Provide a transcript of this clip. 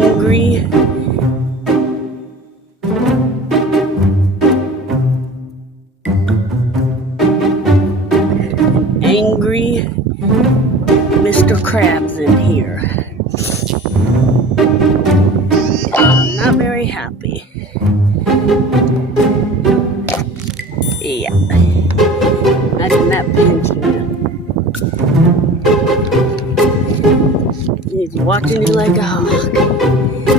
angry. Angry Mr. Krabs in here. Not very happy. Yeah. Imagine that pinching you. He's watching you like a hawk.